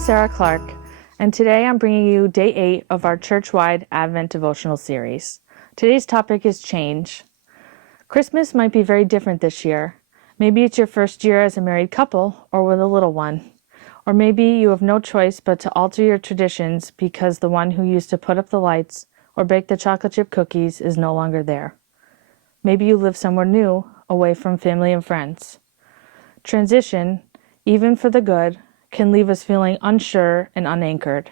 Sarah Clark, and today I'm bringing you day 8 of our church-wide Advent devotional series. Today's topic is change. Christmas might be very different this year. Maybe it's your first year as a married couple or with a little one. Or maybe you have no choice but to alter your traditions because the one who used to put up the lights or bake the chocolate chip cookies is no longer there. Maybe you live somewhere new, away from family and friends. Transition, even for the good, can leave us feeling unsure and unanchored.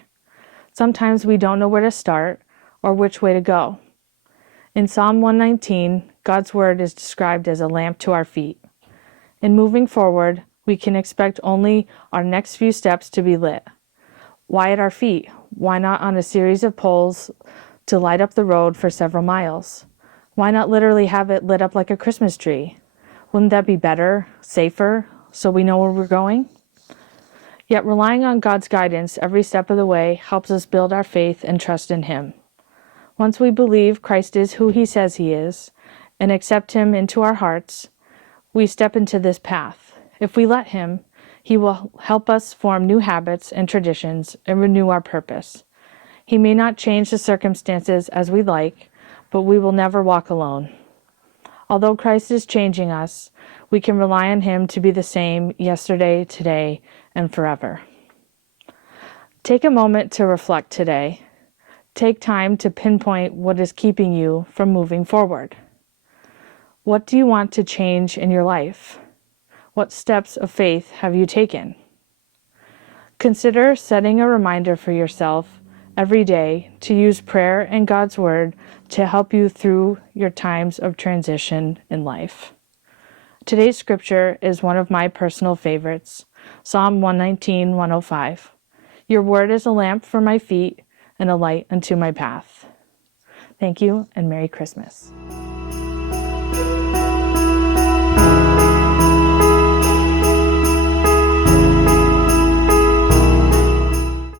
Sometimes we don't know where to start or which way to go. In Psalm 119, God's word is described as a lamp to our feet. In moving forward, we can expect only our next few steps to be lit. Why at our feet? Why not on a series of poles to light up the road for several miles? Why not literally have it lit up like a Christmas tree? Wouldn't that be better, safer, so we know where we're going? Yet relying on God's guidance every step of the way helps us build our faith and trust in Him. Once we believe Christ is who He says He is and accept Him into our hearts, we step into this path. If we let Him, He will help us form new habits and traditions and renew our purpose. He may not change the circumstances as we like, but we will never walk alone. Although Christ is changing us, we can rely on Him to be the same yesterday, today, and forever. Take a moment to reflect today. Take time to pinpoint what is keeping you from moving forward. What do you want to change in your life? What steps of faith have you taken? Consider setting a reminder for yourself every day to use prayer and God's Word to help you through your times of transition in life. Today's scripture is one of my personal favorites, Psalm 119, 105. Your word is a lamp for my feet and a light unto my path. Thank you, and Merry Christmas.